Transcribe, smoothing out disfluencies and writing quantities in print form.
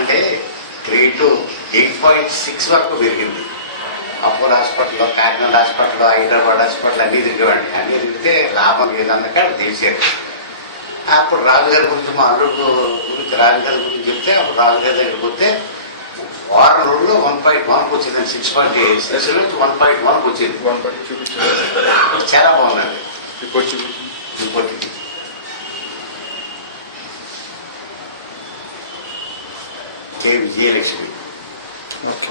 అంటే రేటు 8.6 వరకు పెరిగింది. అపోలో హాస్పిటల్లో, కాకినాడ హాస్పిటల్లో, హైదరాబాద్ హాస్పిటల్ అన్నీ తిరిగేవాడిని. అన్నీ తిరిగితే లాభం లేదన్నాక తెలిసారు. అప్పుడు రాజుగారి గురించి మా అల్లుడు గురించి రాజుగారి గురించి చెప్తే అప్పుడు రాజుగారి దగ్గరికి పోతే వారం రోజుల్లో 1.1కి వచ్చింది. 6.8 నుంచి 1.1కి వచ్చింది. చాలా బాగుందండి. ఇంకోటి విజయలక్ష్మి. ఓకే.